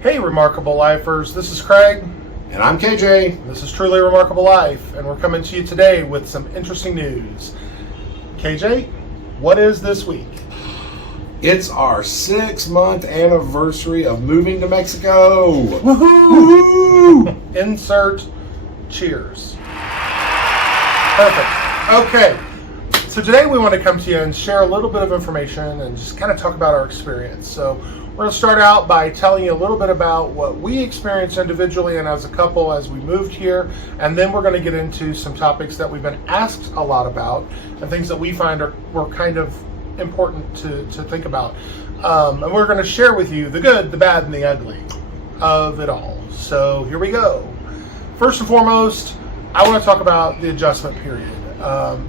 Hey, Remarkable Lifers, this is Craig. And I'm KJ. This is Truly Remarkable Life, and we're coming to you today with some interesting news. KJ, what is this week? It's our 6-month anniversary of moving to Mexico. Woohoo! Woohoo! Insert cheers. Perfect. Okay, so today we want to come to you and share a little bit of information and just kind of talk about our experience. So we're going to start out by telling you a little bit about what we experienced individually and as a couple as we moved here, and then we're going to get into some topics that we've been asked a lot about and things that we find were kind of important to think about. And we're going to share with you the good, the bad, and the ugly of it all. So here we go. First and foremost, I want to talk about the adjustment period.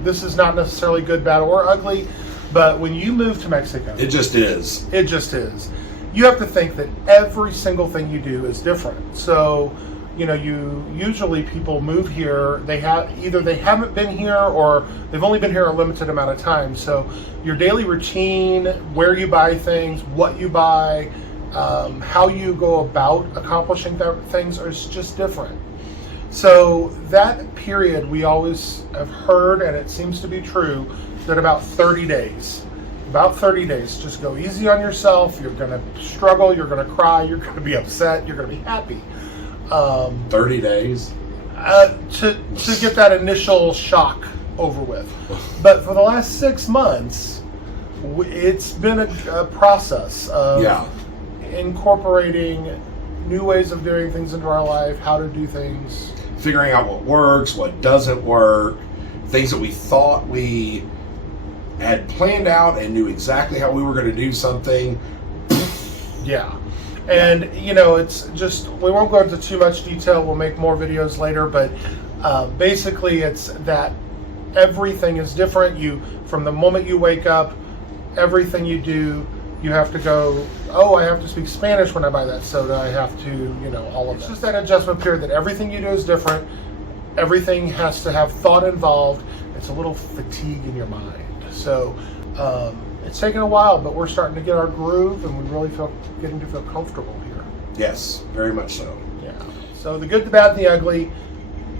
This is not necessarily good, bad, or ugly, but when you move to Mexico, It just is. it just is. You have to think that every single thing you do is different. So, usually people move here, they haven't been here or they've only been here a limited amount of time. So your daily routine, where you buy things, what you buy, how you go about accomplishing things is just different. So that period, we always have heard, and it seems to be true, that about 30 days, just go easy on yourself. You're going to struggle, you're going to cry, you're going to be upset, you're going to be happy. 30 days? To get that initial shock over with. But for the last 6 months, it's been a process of incorporating new ways of doing things into our life, how to do things. Figuring out what works, what doesn't work, things that we thought we had planned out and knew exactly how we were going to do something. Yeah. And, it's just, we won't go into too much detail. We'll make more videos later, but basically it's that everything is different. From the moment you wake up, everything you do, you have to go, I have to speak Spanish when I buy that soda. I have to, all of that. It's just that adjustment period that everything you do is different. Everything has to have thought involved. It's a little fatigue in your mind. So it's taken a while, but we're starting to get our groove, and we really getting to feel comfortable here. Yes, very much so. Yeah. So the good, the bad, and the ugly.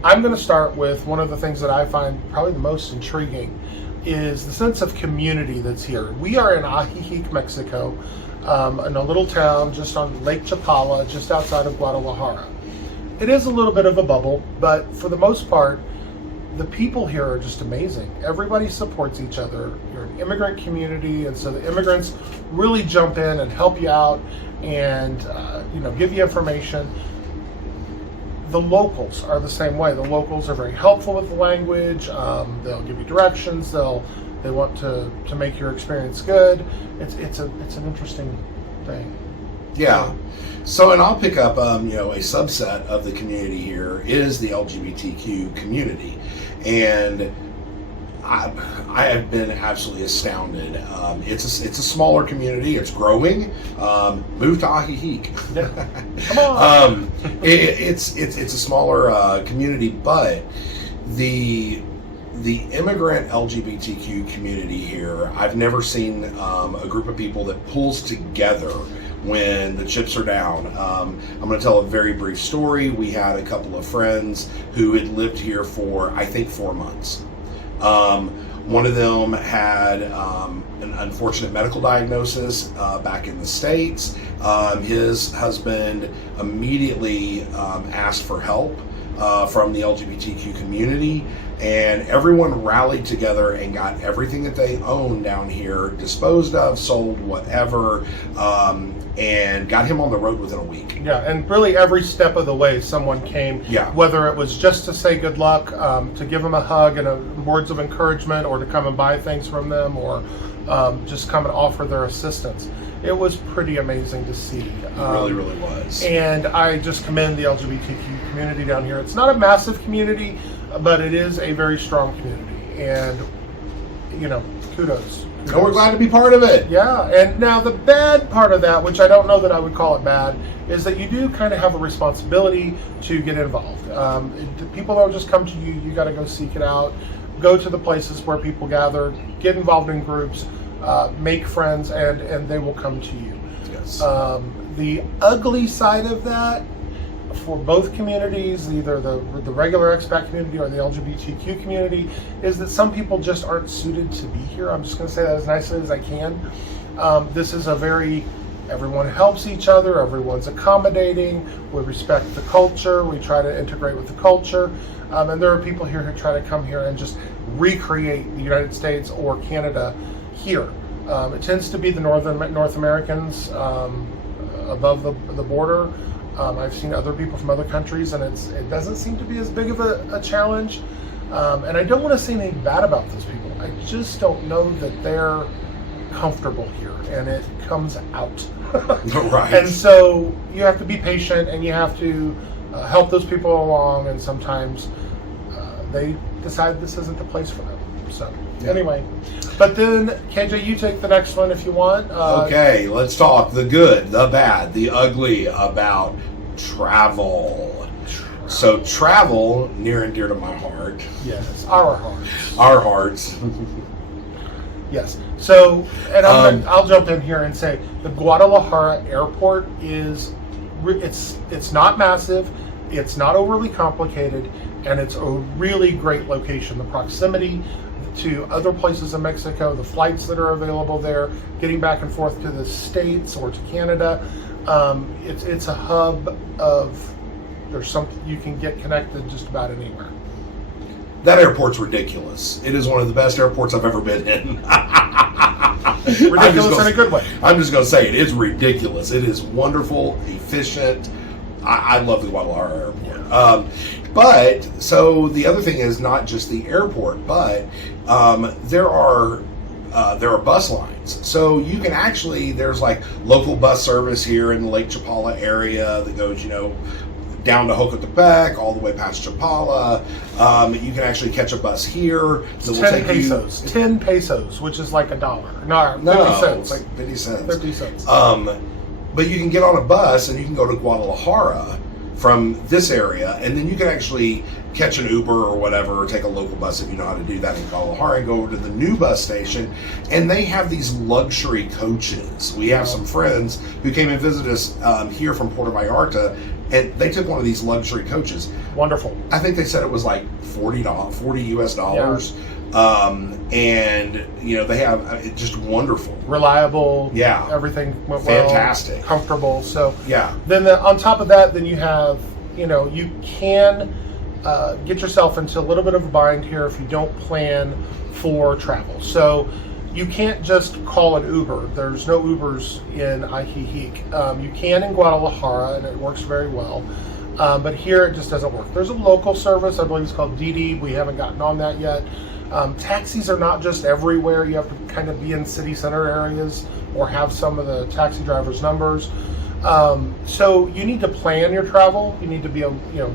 I'm going to start with one of the things that I find probably the most intriguing is the sense of community that's here. We are in Ajijic, Mexico, in a little town just on Lake Chapala, just outside of Guadalajara. It is a little bit of a bubble, but for the most part, the people here are just amazing. Everybody supports each other. You're an immigrant community, and so the immigrants really jump in and help you out and give you information. The locals are the same way. The locals are very helpful with the language. They'll give you directions. They want to make your experience good. It's an interesting thing. Yeah. So, and I'll pick up, a subset of the community here is the LGBTQ community. And I have been absolutely astounded. It's a smaller community. It's growing. Move to Ajijic. Come on. It's a smaller community, but the immigrant LGBTQ community here, I've never seen a group of people that pulls together when the chips are down. I'm going to tell a very brief story. We had a couple of friends who had lived here for, I think, 4 months. One of them had an unfortunate medical diagnosis back in the States. His husband immediately asked for help from the LGBTQ community, and everyone rallied together and got everything that they own down here disposed of, sold, whatever, and got him on the road within a week. Yeah, and really every step of the way someone came, whether it was just to say good luck, to give them a hug and words of encouragement, or to come and buy things from them, or just come and offer their assistance. It was pretty amazing to see. It really, really was. And I just commend the LGBTQ community down here. It's not a massive community, but it is a very strong community. And, kudos. And we're glad to be part of it. Yeah, and now the bad part of that, which I don't know that I would call it bad, is that you do kind of have a responsibility to get involved. People don't just come to you, you got to go seek it out. Go to the places where people gather, get involved in groups, make friends, and they will come to you. Yes. The ugly side of that for both communities, either the regular expat community or the LGBTQ community, is that some people just aren't suited to be here. I'm just going to say that as nicely as I can. This is a very, everyone helps each other, everyone's accommodating, we respect the culture, we try to integrate with the culture, and there are people here who try to come here and just recreate the United States or Canada here. It tends to be the North Americans above the border. I've seen other people from other countries, and it doesn't seem to be as big of a challenge. And I don't want to say anything bad about those people. I just don't know that they're comfortable here, and it comes out. Right. And so you have to be patient, and you have to help those people along, and sometimes they decide this isn't the place for them. So anyway, but then KJ, you take the next one if you want. Okay, let's talk the good, the bad, the ugly about travel. So travel, near and dear to my heart. Yes, our hearts. Our hearts. Yes. So, and I'll jump in here and say the Guadalajara airport is, it's not massive, it's not overly complicated, and it's a really great location. The proximity to other places in Mexico, the flights that are available there, getting back and forth to the States or to Canada, it's a hub of, there's something you can get connected just about anywhere. That airport's ridiculous. It is one of the best airports I've ever been in. Ridiculous in a good way. I'm just going to say it. It's ridiculous. It is wonderful, efficient. I love the Guadalajara airport. Yeah. But, so the other thing is not just the airport, but there are bus lines. So you can actually, there's like local bus service here in the Lake Chapala area that goes, down to Jocotepec, all the way past Chapala. You can actually catch a bus here. So 10 pesos. 10 pesos, which is like $1. No, 50 cents. It's like 50 cents. 50 cents. But you can get on a bus and you can go to Guadalajara from this area, and then you can actually catch an Uber or whatever, or take a local bus if you know how to do that in Guadalajara, and go over to the new bus station, and they have these luxury coaches. We have some friends who came and visited us here from Puerto Vallarta, and they took one of these luxury coaches. Wonderful. I think they said it was like $40 US dollars. Yeah. And they have it's just wonderful, reliable. Yeah, everything went fantastic, well, comfortable. So yeah. Then on top of that, then you have you can get yourself into a little bit of a bind here if you don't plan for travel. So you can't just call an Uber. There's no Ubers in Ajijic. You can in Guadalajara, and it works very well. But here it just doesn't work. There's a local service, I believe it's called Didi. We haven't gotten on that yet. Taxis are not just everywhere. You have to kind of be in city center areas or have some of the taxi drivers' numbers. So you need to plan your travel. You need to be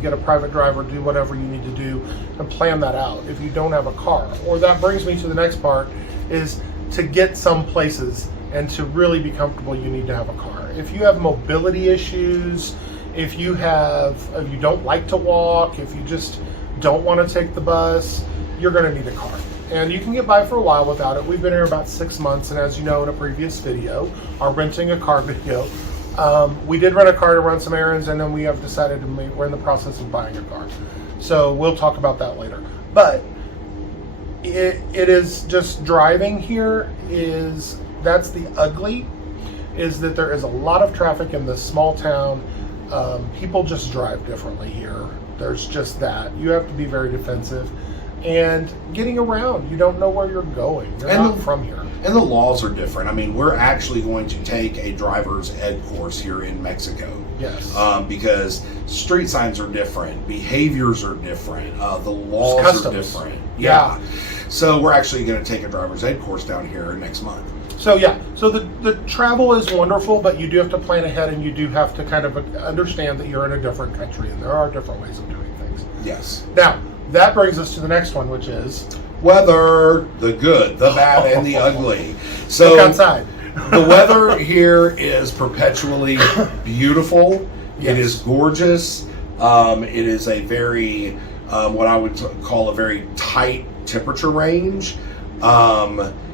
get a private driver, do whatever you need to do, and plan that out if you don't have a car. Or that brings me to the next part, is to get some places and to really be comfortable, you need to have a car. If you have mobility issues, if you don't like to walk, if you just don't want to take the bus, you're going to need a car. And you can get by for a while without it. We've been here about 6 months, and as you know in a previous video, our renting a car video, we did rent a car to run some errands, and then we have decided we're in the process of buying a car. So we'll talk about that later. But it is just driving here that's the ugly, is that there is a lot of traffic in this small town. People just drive differently here. There's just that. You have to be very defensive. And getting around, you don't know where you're going. You're not from here. And the laws are different. I mean, we're actually going to take a driver's ed course here in Mexico. Yes. Because street signs are different, behaviors are different, the laws are different. Yeah. So we're actually going to take a driver's ed course down here next month. So so the travel is wonderful, but you do have to plan ahead, and you do have to kind of understand that you're in a different country, and there are different ways of doing things. Yes. Now, that brings us to the next one, which is weather, the good, the bad, and the ugly. So look outside. The weather here is perpetually beautiful. Yes. It is gorgeous. It is a very, what I would call a very tight temperature range.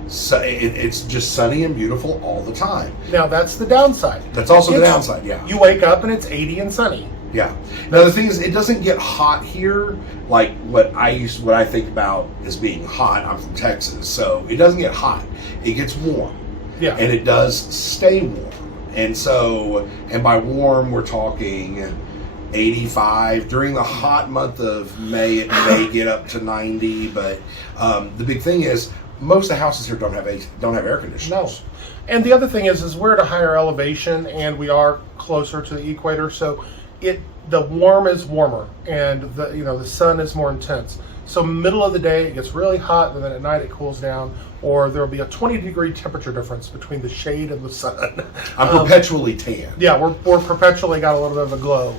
So it's just sunny and beautiful all the time. Now that's the downside. That's also the downside, yeah. You wake up and it's 80 and sunny. Yeah. Now the thing is, it doesn't get hot here like what I think about as being hot. I'm from Texas, so it doesn't get hot. It gets warm. Yeah. And it does stay warm. And so, and by warm, we're talking 85. During the hot month of May, it may get up to 90. But the big thing is, most of the houses here don't have air conditioners. No. And the other thing is we're at a higher elevation and we are closer to the equator, so the warm is warmer and the sun is more intense. So middle of the day it gets really hot, and then at night it cools down, or there'll be a 20-degree temperature difference between the shade and the sun. I'm perpetually tan. Yeah, we're perpetually got a little bit of a glow.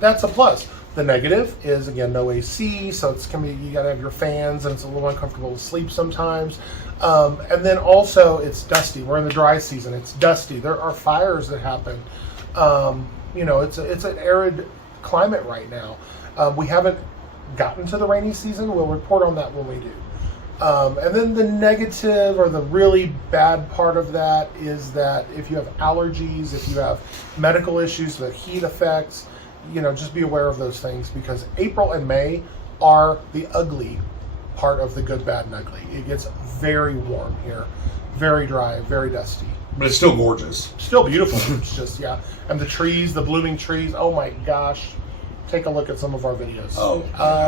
That's a plus. The negative is, again, no AC, so you gotta have your fans, and it's a little uncomfortable to sleep sometimes. And then also it's dusty. We're in the dry season. It's dusty. There are fires that happen. It's an arid climate right now. We haven't gotten to the rainy season. We'll report on that when we do. And then the negative, or the really bad part of that, is that if you have allergies, if you have medical issues, the heat effects, just be aware of those things, because April and May are the ugly part of the good, bad, and ugly. It gets very warm here, very dry, very dusty. But it's still gorgeous. Still beautiful. It's just, yeah. And the trees, the blooming trees, oh my gosh. Take a look at some of our videos. Oh,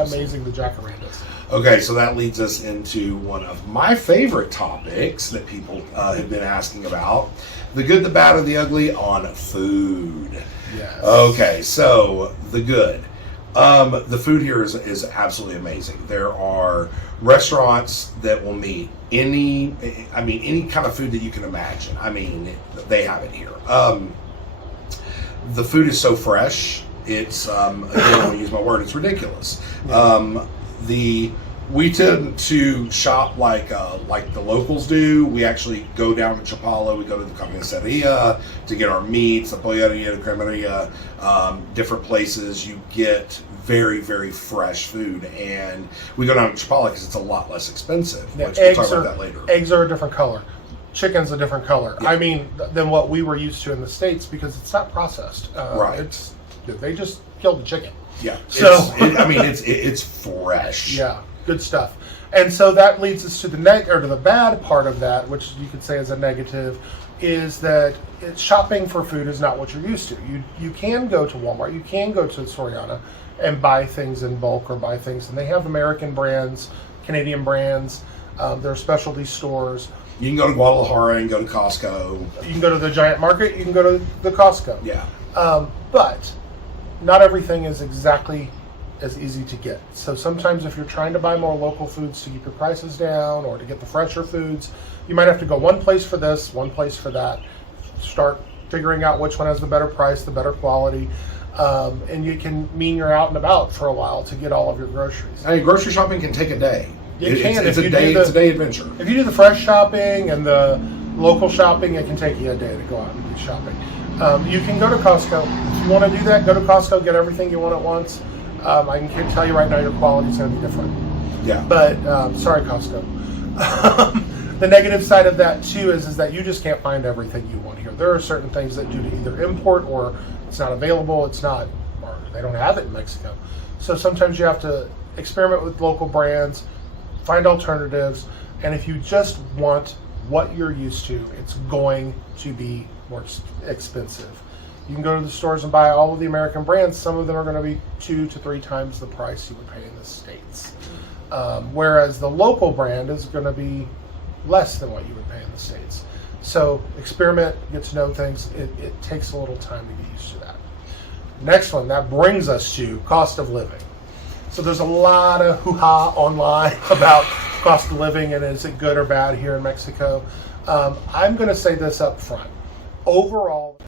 amazing, the jacarandas. Okay, so that leads us into one of my favorite topics that people have been asking about: the good, the bad, and the ugly on food. Yes. Okay, so the good. The food here is absolutely amazing. There are restaurants that will meet any kind of food that you can imagine. They have it here. The food is so fresh. It's again, I'm going to use my word, it's ridiculous. Yeah. We tend to shop like the locals do. We actually go down to Chapala. We go to the Carniceria to get our meats, the polleria, the cremeria, different places. You get very, very fresh food, and we go down to Chapala because it's a lot less expensive. Yeah, Which we'll talk about that later. Eggs are a different color. Chicken's a different color. Yeah. Than what we were used to in the States, because it's not processed. Right. They just killed the chicken. Yeah. So it's fresh. Yeah. Good stuff. And so that leads us to the bad part of that, which you could say is a negative, is that shopping for food is not what you're used to. You can go to Walmart, you can go to Soriana and buy things in bulk, or buy things, and they have American brands, Canadian brands, there are specialty stores. You can go to Guadalajara and go to Costco. You can go to the giant market, you can go to the Costco. Yeah. But not everything is exactly as easy to get. So sometimes if you're trying to buy more local foods to keep your prices down, or to get the fresher foods, you might have to go one place for this, one place for that. Start figuring out which one has the better price, the better quality, and you can mean you're out and about for a while to get all of your groceries. Grocery shopping can take a day. It's a day adventure. If you do the fresh shopping and the local shopping, it can take you a day to go out and do shopping. You can go to Costco. If you want to do that, go to Costco, get everything you want at once. I can tell you right now, your quality is going to be different. Yeah. But sorry, Costco. The negative side of that too is that you just can't find everything you want here. There are certain things that due to either import, or it's not available, or they don't have it in Mexico. So sometimes you have to experiment with local brands, find alternatives, and if you just want what you're used to, it's going to be more expensive. You can go to the stores and buy all of the American brands. Some of them are going to be 2 to 3 times the price you would pay in the States. Whereas the local brand is going to be less than what you would pay in the States. So experiment, get to know things. It takes a little time to get used to that. Next one, that brings us to cost of living. So there's a lot of hoo-ha online about cost of living and is it good or bad here in Mexico. I'm going to say this up front. Overall,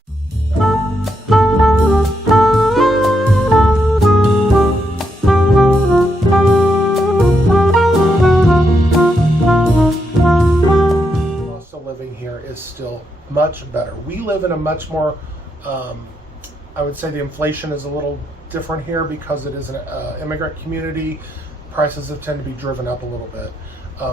cost of living here is still much better. We live in a much more, I would say the inflation is a little different here because it is an immigrant community. Prices have tend to be driven up a little bit.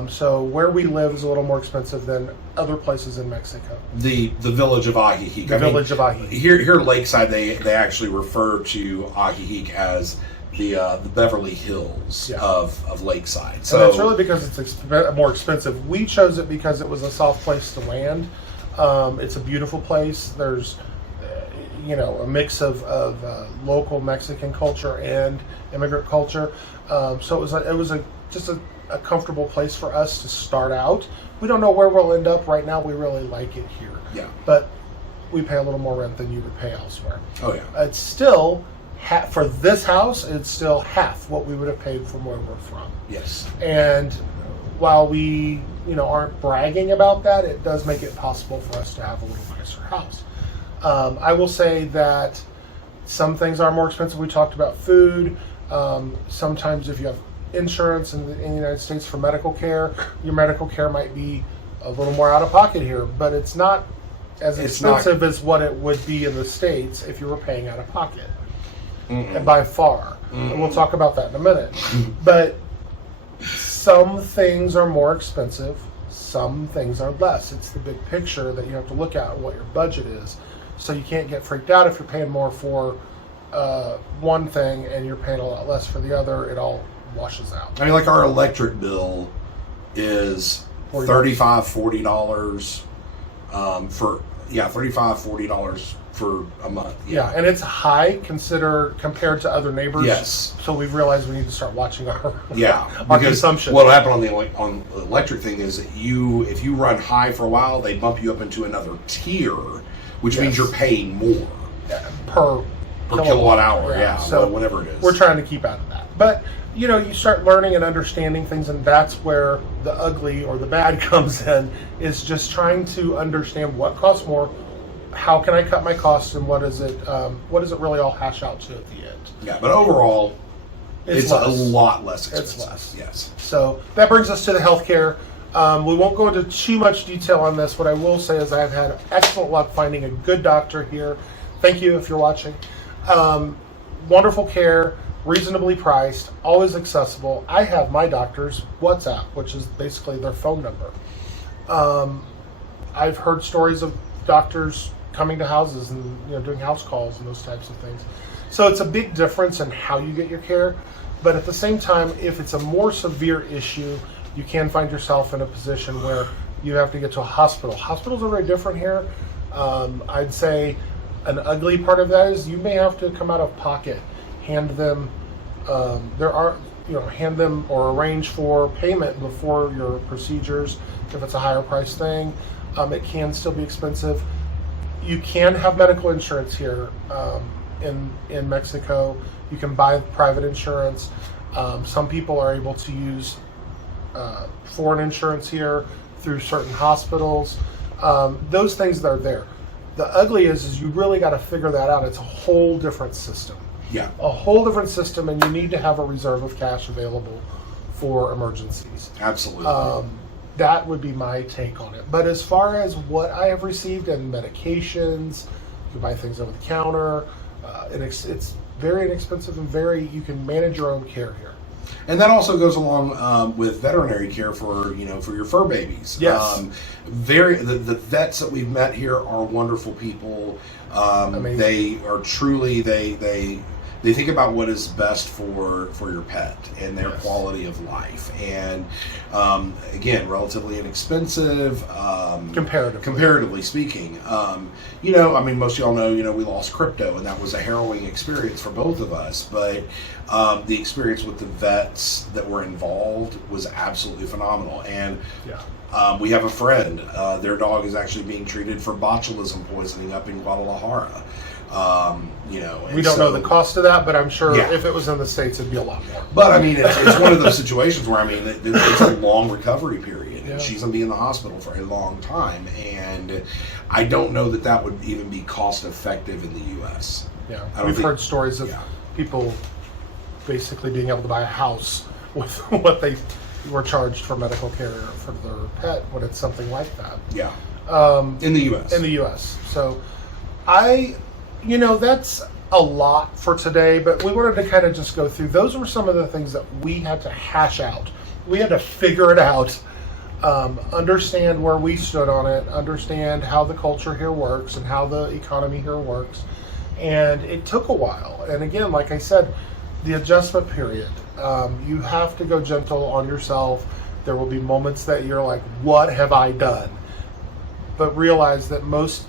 So where we live is a little more expensive than other places in Mexico. The village of Ajijic. Village of Ajijic. Here Lakeside, they actually refer to Ajijic as the Beverly Hills of Lakeside. So and that's really because it's more expensive. We chose it because it was a soft place to land. It's a beautiful place. There's a mix of local Mexican culture and immigrant culture. So it was just a comfortable place for us to start out. We don't know where we'll end up right now. We really like it here. Yeah. But we pay a little more rent than you would pay elsewhere. Oh yeah. It's still for this house. It's still half what we would have paid from where we're from. Yes. And while we aren't bragging about that, it does make it possible for us to have a little nicer house. I will say that some things are more expensive. We talked about food. Sometimes if you have insurance in the United States for medical care, your medical care might be a little more out of pocket here, but it's not as expensive as what it would be in the States if you were paying out of pocket. And by far. And we'll talk about that in a minute. But some things are more expensive, some things are less. It's the big picture that you have to look at what your budget is. So you can't get freaked out if you're paying more for one thing and you're paying a lot less for the other. It all washes out. I mean, like our electric bill is $35-$40 for $35-$40 for a month. Yeah, and it's high compared to other neighbors. Yes. So we've realized we need to start watching our our consumption. What'll happen on the electric thing is that if you run high for a while, they bump you up into another tier, which means you're paying more per kilowatt hour. So whatever it is. We're trying to keep out of that. But you start learning and understanding things, and that's where the ugly or the bad comes in, is just trying to understand what costs more, how can I cut my costs, and what does it really all hash out to at the end. Yeah, but overall, it's a lot less expensive. It's less. Yes. So that brings us to the healthcare. We won't go into too much detail on this. What I will say is I've had excellent luck finding a good doctor here. Thank you if you're watching. Wonderful care, reasonably priced, always accessible. I have my doctor's WhatsApp, which is basically their phone number. I've heard stories of doctors coming to houses and doing house calls and those types of things. So it's a big difference in how you get your care. But at the same time, if it's a more severe issue, you can find yourself in a position where you have to get to a hospital. Hospitals are very different here. I'd say an ugly part of that is you may have to come out of pocket, hand them or arrange for payment before your procedures if it's a higher price thing. It can still be expensive. You can have medical insurance here in Mexico. You can buy private insurance. Some people are able to use foreign insurance here through certain hospitals. Those things that are there. The ugly is you really got to figure that out. It's a whole different system. Yeah. A whole different system, and you need to have a reserve of cash available for emergencies. Absolutely. That would be my take on it. But as far as what I have received and medications, you can buy things over the counter. It's very inexpensive and you can manage your own care here. And that also goes along with veterinary care for your fur babies. Yes. The vets that we've met here are wonderful people. Amazing. They are truly they think about what is best for your pet and their quality of life. And again, relatively inexpensive. Comparatively speaking. Most of y'all know, we lost crypto, and that was a harrowing experience for both of us. But the experience with the vets that were involved was absolutely phenomenal. And we have a friend, their dog is actually being treated for botulism poisoning up in Guadalajara. We don't know the cost of that, but I'm sure if it was in the States, it'd be a lot more. But it's one of those situations where it's a long recovery period, and she's gonna be in the hospital for a long time, and I don't know that would even be cost effective in the U.S. Yeah, we've heard stories of people basically being able to buy a house with what they were charged for medical care for their pet when it's something like that. Yeah. In the U.S. In the U.S. So that's a lot for today, but we wanted to kind of just go through. Those were some of the things that we had to hash out we had to figure it out, understand where we stood on it, understand how the culture here works and how the economy here works. And it took a while. And again, like I said, the adjustment period, you have to go gentle on yourself. There will be moments that you're like, what have I done? But realize that most,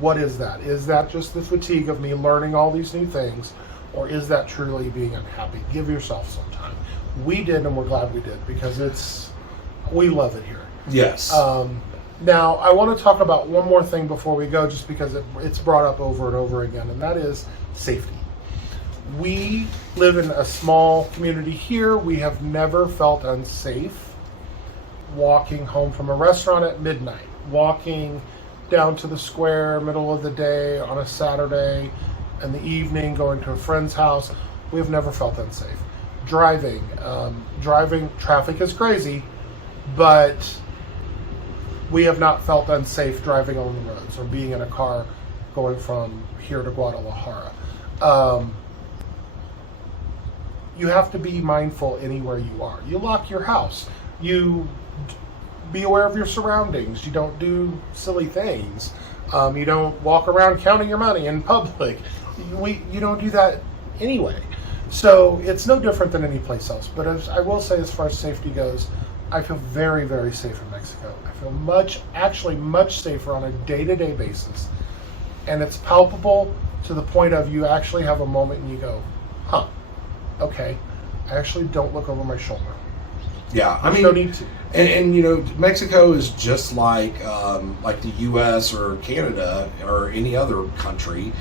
what is that? Is that just the fatigue of me learning all these new things? Or is that truly being unhappy? Give yourself some time. We did, and we're glad we did, because we love it here. Yes. Now, I want to talk about one more thing before we go, just because it's brought up over and over again, and that is safety. We live in a small community here. We have never felt unsafe walking home from a restaurant at midnight, walking down to the square middle of the day on a Saturday in the evening, going to a friend's house. We have never felt unsafe. Driving, traffic is crazy, but we have not felt unsafe driving on the roads or being in a car going from here to Guadalajara. You have to be mindful anywhere you are. You lock your house. You be aware of your surroundings. You don't do silly things. You don't walk around counting your money in public. You don't do that anyway. So it's no different than any place else. But as I will say, as far as safety goes, I feel very, very safe in Mexico. I feel much safer on a day-to-day basis. And it's palpable to the point of you actually have a moment and you go, okay, I actually don't look over my shoulder. Yeah, I mean, don't need to. And Mexico is just like the U.S. or Canada or any other country,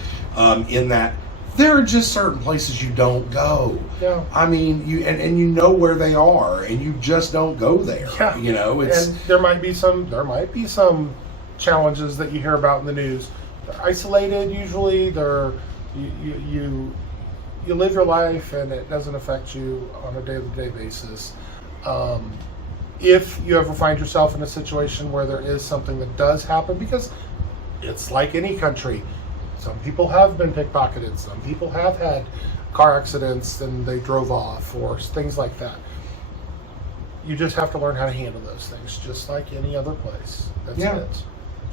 in that there are just certain places you don't go. Yeah. I mean, you know where they are, and you just don't go there. Yeah. It's, and there might be some challenges that you hear about in the news. They're isolated usually. You live your life and it doesn't affect you on a day-to-day basis. If you ever find yourself in a situation where there is something that does happen, because it's like any country, some people have been pickpocketed, some people have had car accidents and they drove off, or things like that. You just have to learn how to handle those things, just like any other place. That's it.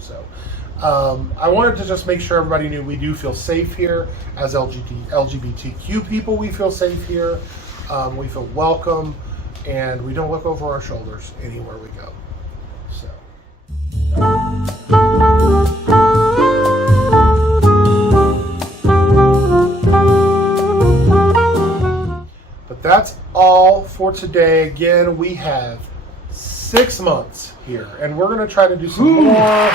So I wanted to just make sure everybody knew we do feel safe here. As LGBTQ people, we feel safe here. We feel welcome, and we don't look over our shoulders anywhere we go. So. But that's all for today. Again, we have 6 months here, and we're going to try to do some more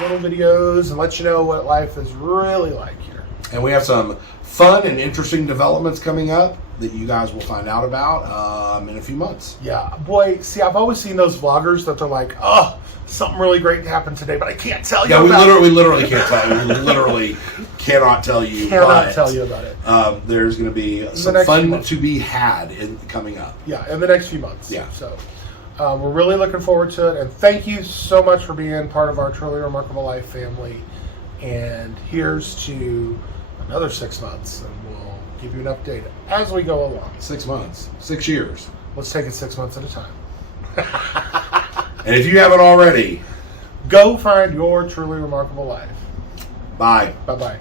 little videos and let you know what life is really like here. And we have some fun and interesting developments coming up that you guys will find out about in a few months. Yeah, boy, see, I've always seen those vloggers that they're like, oh, something really great happened today, but I can't tell you about it. We literally can't tell you. We literally cannot tell you. Tell you about it. There's going to be some fun to be had coming up. Yeah, in the next few months. Yeah. So we're really looking forward to it, and thank you so much for being part of our Truly Remarkable Life family. And here's to another 6 months, and we'll give you an update as we go along. 6 months, 6 years. Let's take it 6 months at a time. And if you haven't already, go find your truly remarkable life. bye. Bye-bye.